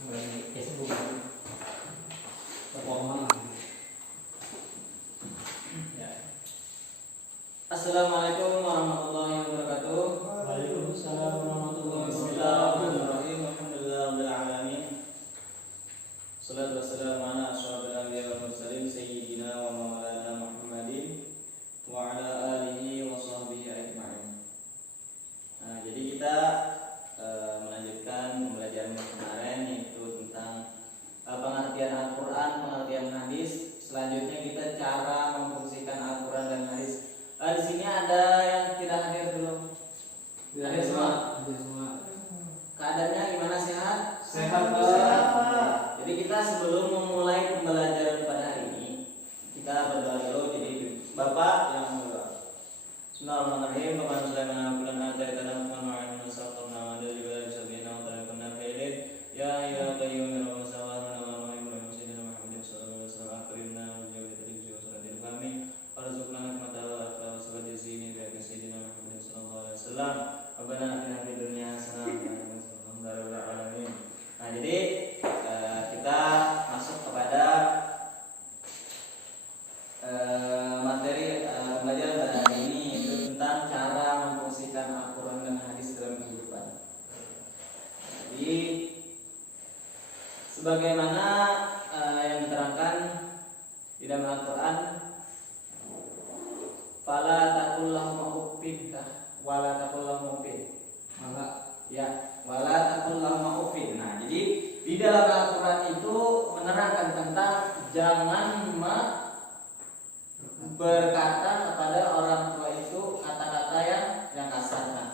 Facebook performa. Ya. Assalamualaikum warahmatullahi wabarakatuh. Waalaikumsalam warahmatullahi wabarakatuh. Bismillahirrahmanirrahim. Alhamdulillahirabbil alamin. Shallallahu wassalamu ala asyrofil anbiya'i wal mursalin sayyidina wa maulana Muhammadin wa ala alihi wa sahbihi ajma'in. Nah, jadi kita melanjutkan pembelajaran kemarin, yaitu tentang pengertian Al-Quran, pengertian hadis. Selanjutnya kita cara memfungsikan Al-Quran dan hadis. Di sini ada yang tidak hadir belum? Hadir semua. Keadaannya gimana, sehat? Sehat, Pak. Sehat. Jadi kita sebelum memulai pembelajaran pada hari ini, kita berdoa dulu. Jadi Bapak yang berdoa. Bismillahirrahmanirrahim. Bapak Sulaiman Al-Quran Al-Qur'an Al-Mu'min Al-Safar Nama Dari Bila Disabina Wa Ta'ala Khairin Ya Ya Qayyum Ya Rabbal Sawal Nama Al-Mu'min Al-Mu'min Muhammad Sallallahu Alaihi Wasallam Akrimna Wa Jawab Tadib Jawab Salatil Fahmi Arzuqna Nikmata Wa Akhla Wa Sabat Yazini Bi'aka Sayyidina Muhammad Sallallahu Alaihi Wasallam Rabbana atina fid dunya hasanah wa fil akhirati hasanah wa qina alamin. Nah, jadi kita masuk kepada materi pembelajaran pada hari ini, yaitu tentang cara memfungsikan Al-Quran dan hadis dalam kehidupan. Jadi sebagaimana yang diterangkan di dalam Al-Quran, fala taqul lahum uffin wala taqul lahum uffin. Wala taqul lahum uffin. Nah, jadi di dalam Al-Quran itu menerangkan tentang jangan berkata kepada orang tua itu kata-kata yang kasar. Nah,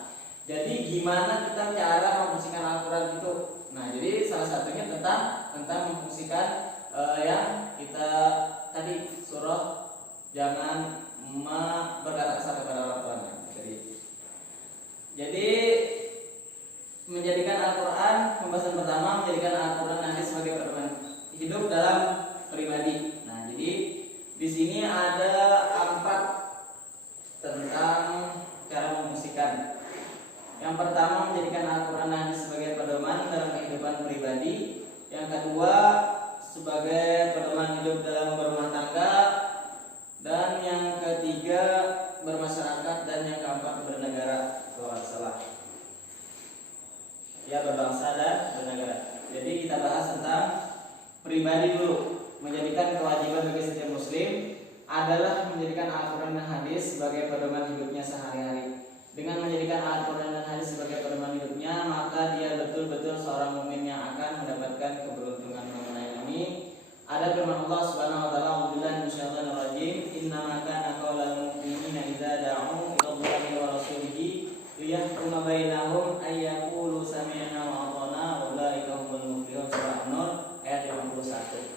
jadi gimana kita cara memfungsikan Al-Quran itu? Nah, jadi salah satunya tentang memfungsikan yang kita tadi surah jangan berkata kasar kepada orang tuanya. Jadi menjadikan Al-Quran, pembahasan pertama menjadikan Al-Quran nanti sebagai pedoman hidup dalam pribadi. Nah, jadi di sini ada 4 tentang cara memfungsikan. Yang pertama menjadikan Al-Quran nanti sebagai pedoman dalam kehidupan pribadi. Yang kedua sebagai pedoman hidup dalam berumah tangga. Dan yang ketiga bermasyarakat. Dan yang keempat bernegara. Kalau salah. Ya, berbangsa dan bernegara. Jadi kita bahas tentang pribadi dulu. Menjadikan kewajiban bagi setiap muslim adalah menjadikan Al-Quran dan hadis sebagai pedoman hidupnya sehari-hari. Dengan menjadikan Al-Quran dan hadis sebagai pedoman hidupnya, maka dia betul-betul seorang mukmin yang akan mendapatkan keberuntungan mengenai ini. Ada firman Allah Subhanahu wa taala, "A'udzubillahi minasyaitonir rajim. Innama kana qaulal mu'minina idza da'u ila Allahi wa rasulihi liyahkuma bainahum ay yaqulu sami'na wa ata'na wa ulaika humul muflihun." Surah An-Nur ayat 51.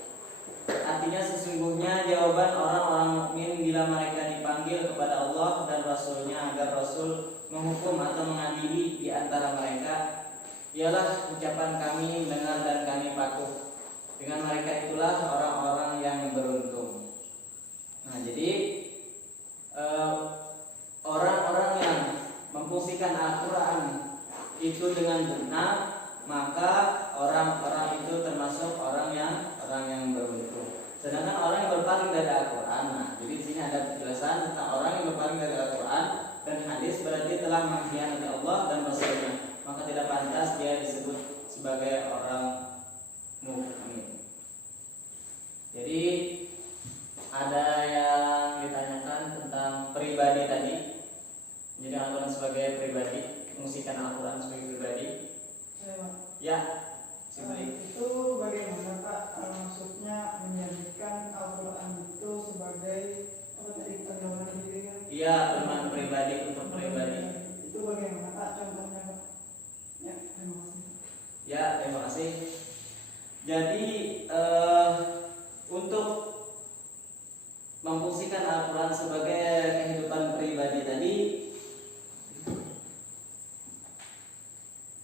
Artinya sesungguhnya jawaban orang-orang mukmin bila mereka dipanggil kepada Allah dan Rasul-Nya agar Rasul menghukum atau mengadili di antara mereka ialah ucapan kami mendengar dan kami patuh. Dengan mereka itulah orang-orang yang beruntung. Nah, jadi orang-orang yang memfungsikan Al-Quran itu dengan benar, maka orang-orang itu termasuk orang yang beruntung. Sedangkan orang yang berpaling dari Al-Quran, nah, jadi di sini ada penjelasan tentang orang yang berpaling dari Al-Quran dan hadis berarti telah mengkhianati Allah dan Rasul-Nya, maka tidak pantas dia disebut sebagai orang mukmin. Jadi ada yang ditanyakan tentang pribadi tadi. Jadi Al-Quran sebagai pribadi, fungsikan Al-Quran sebagai pribadi. Ya. Itu bagaimana Pak? Maksudnya menjadikan Al-Quran itu sebagai apa tadi pedoman diri kan? Iya, pedoman pribadi untuk pribadi. Itu bagaimana Pak? Contohnya Pak? Ya, terima kasih. Ya, terima kasih. Jadi untuk memfungsikan Al-Quran sebagai kehidupan pribadi tadi,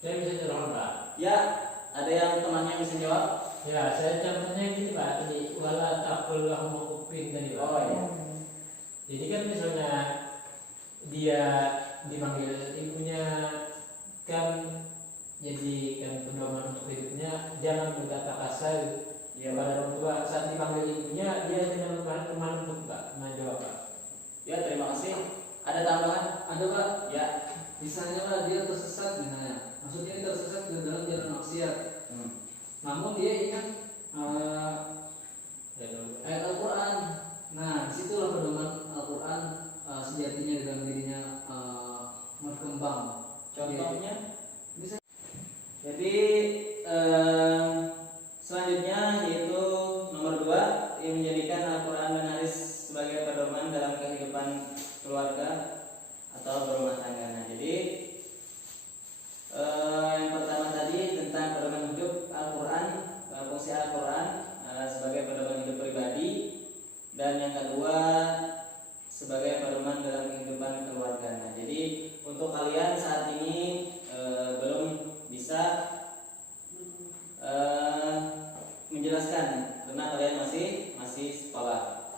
saya bisa jawab Pak. ya. Ada yang temannya bisa jawab? Ya, saya contohnya gini Pak, ini wala taqul lahum uffin tadi Pak. Oh iya. Jadi kan misalnya dia dipanggil ibunya kan jadi kan pedoman untuk hidupnya jangan misalnya lah dia tersesat misalnya, maksudnya dia tersesat dalam jalan maksiat, namun dia ingat ayat Al-Quran. Nah, disitulah pedoman Al-Quran sejatinya dalam dirinya berkembang. Contohnya, Bisa. jadi selanjutnya yaitu nomor 2 yang menjadikan Al-Quran dan hadis sebagai pedoman dalam kehidupan keluarga atau berumah tangga. Nah, jadi yang pertama tadi tentang pedoman hidup Al-Quran, fungsi Al-Quran sebagai pedoman hidup pribadi, dan yang kedua sebagai pedoman dalam kehidupan keluarga. Nah, jadi untuk kalian saat ini belum bisa menjelaskan karena kalian masih sekolah.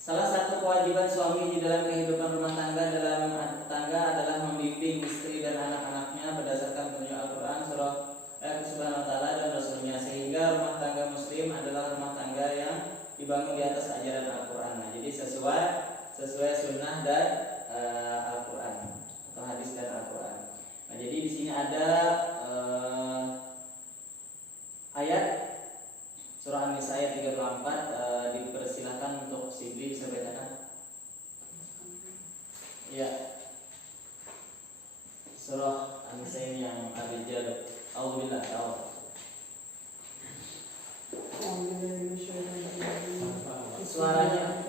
Salah satu kewajiban suami di dalam kehidupan rumah tangga adalah membimbing istri dan anak-anaknya berdasarkan petunjuk Al-Quran, surah Subhanahu wa ta'ala dan Rasulnya, sehingga rumah tangga muslim adalah rumah tangga yang dibangun di atas ajaran Al-Quran. Nah, jadi sesuai sunnah dan Al-Quran atau hadis dan Al-Quran. Nah, jadi di sini ada ayat surah An-Nisa ayat 34, dipersilakan untuk Sibli bisa bacakan. Ya. Surah An-Nisa ini yang Ar-Rijal. Alhamdulillah. Suaranya.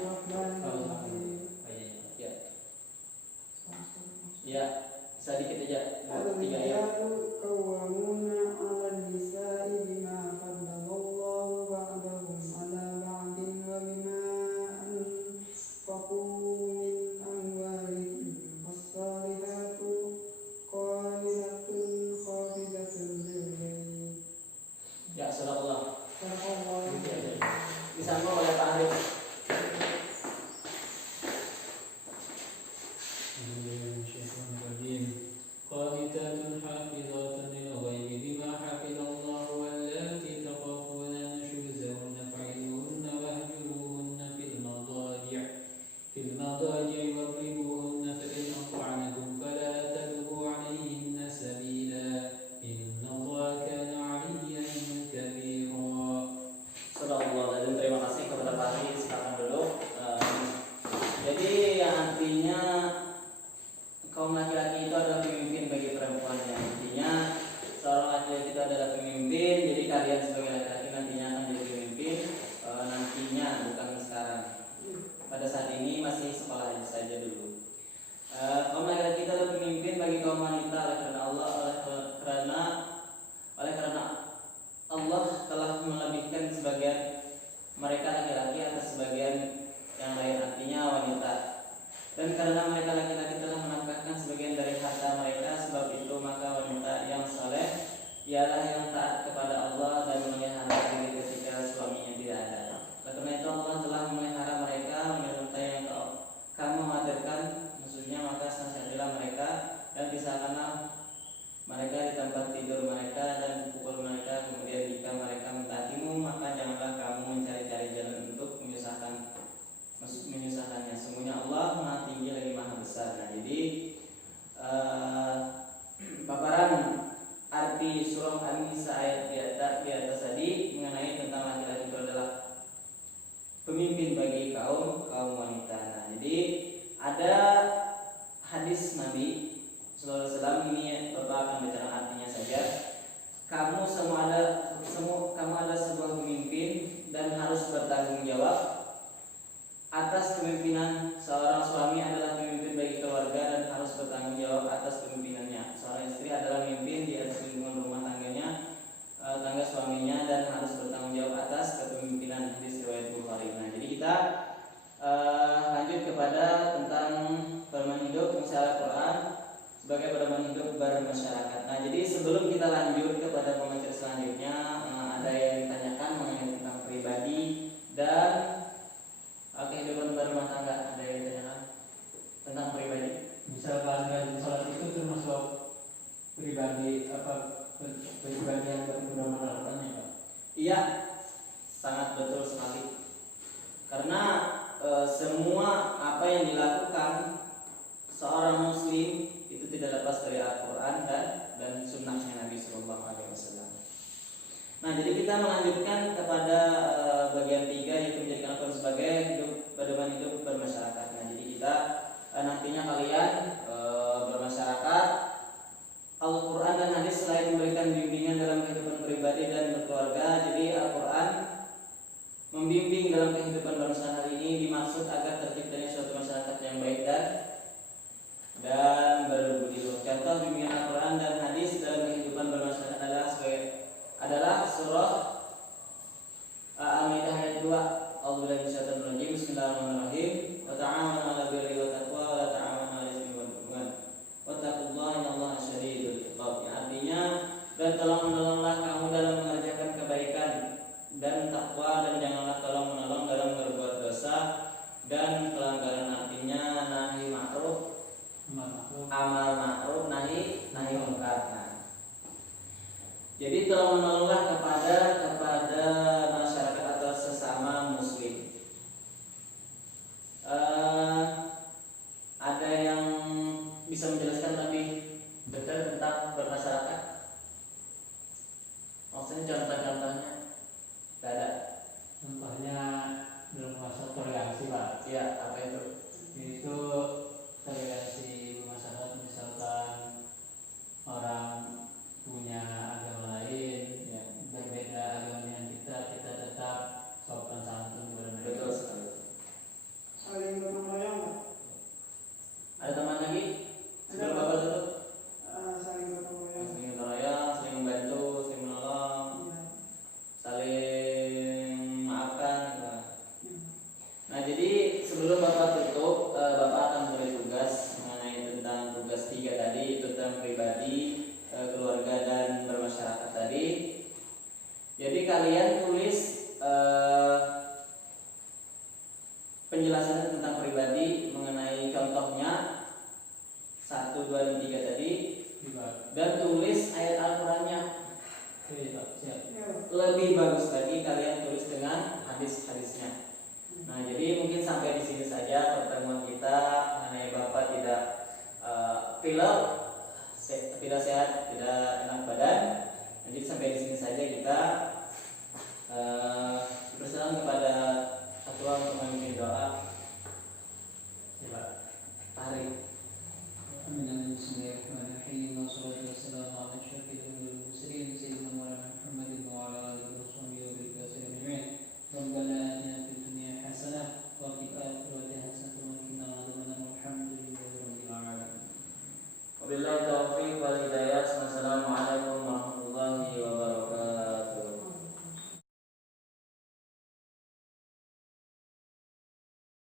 Ya. Ya, bisa dikit aja. 3 ayat. Ya, sadaqallah. Disambung oleh Pak Arif. قانتات حافظات للغيب بما حفظ الله واللاتي تخافون نشوزهن فعظوهن واهجروهن في المضاجع واضربوهن فإن أطعنكم فلا تبغوا عليهن سبيلا إن الله كان عليا كبيرا. Sadaqallah. Terima kasih kepada Pak Arif. Silakan duduk. Jadi artinya kaum laki-laki itu adalah pemimpin bagi perempuan. Ya, intinya seorang laki-laki itu adalah pemimpin. Jadi kalian sebagai laki-laki nantinya akan jadi pemimpin, nantinya bukan sekarang. Pada saat ini masih sekolah saja dulu. Kaum laki-laki itu adalah pemimpin bagi kaum wanita oleh karena Allah telah melebihkan sebagian mereka laki-laki atas sebagian yang lain, artinya wanita. Dan karena mereka laki-laki telah menafkahkan sebagian dari harta mereka, sebab itu maka wanita yang saleh ialah yang taat kepada Allah dan memelihara diri ketika suaminya tidak ada. Karena itu Allah telah memelihara mereka menyertai yang kamu khawatirkan, maksudnya maka senantiasa mereka dan pisahkanlah mereka di tempat tidur mereka dan pukul mereka. Kemudian jika mereka mentaatimu, maka janganlah kamu mencari-cari jalan untuk menyusahkannya. Sesungguhnya Allah Maha Tinggi lagi Maha Besar. Nah, jadi paparan arti surah An-Nisa ayat di atas tadi mengenai tentang laki-laki itu adalah pemimpin bagi kaum wanita. Nah, jadi ada hadis Nabi Sallallahu Alaihi Wasallam, ini Bapak akan bacakan artinya saja. Kamu ada sebuah pemimpin dan harus bertanggung jawab atas kepemimpinan. Seorang suami adalah pemimpin bagi keluarga dan harus bertanggung jawab atas kepemimpinannya. Seorang istri adalah pemimpin di atas lingkungan rumah tangganya, tangga suaminya, dan harus bertanggung jawab atas kepemimpinan. Hadis riwayat Bukhari. Nah, jadi kita lanjut kepada tentang pedoman hidup fungsi Al-Quran sebagai pedoman hidup bermasyarakat. Nah, jadi sebelum kita lanjut kepada pemaparan selanjutnya, ada yang ditanyakan mengenai tentang pribadi dan kehidupan berumah tangga. Ada yang ditanyakan tentang pribadi? Misalkan rajin sholat itu termasuk pribadi pribadi yang berpedoman Al-Quran ya Pak? Iya, sangat betul sekali. Karena semua apa yang dilakukan seorang muslim itu amar ma'ruf nahi munkar. Nah, jadi tolong menolonglah kepada masyarakat atau sesama muslim. Ada yang bisa menjelaskan lebih detail tentang bermasyarakat? Maksudnya contoh-contohnya? Tidak ada. Contohnya dalam masa toleransi Pak. Ya, apa itu? Itu toleransi masyarakat, misalkan orang punya agama lain, ya, berbeda agama dengan kita tetap sopan santun kepada mereka. Betul sekali. Saling gotong royong Pak. Ada teman lagi? Sebelum Ada, Pak. Bapak tutup? Saling gotong royong. Saling menolong, saling membantu, saling menolong, Iya. saling maafkan. Gitu. Iya. Nah, jadi sebelum Bapak tutup, Bapak akan memberi tugas mengenai tentang tugas 3 tadi, itu tentang pribadi, keluarga dan bermasyarakat tadi. Jadi kalian tulis penjelasan tentang pribadi mengenai contohnya 1, 2, dan 3 tadi, Juga. dan tulis ayat Al-Qur'annya. Oke Pak, siap. Iya, Pak. Lebih bagus lagi kalian tulis dengan hadis-hadisnya. Nah, jadi mungkin sampai di sini saja pertemuan kita mengenai Bapak tidak pilek, tidak sehat, tidak enak badan. Jadi sampai di sini saja kita berserah kepada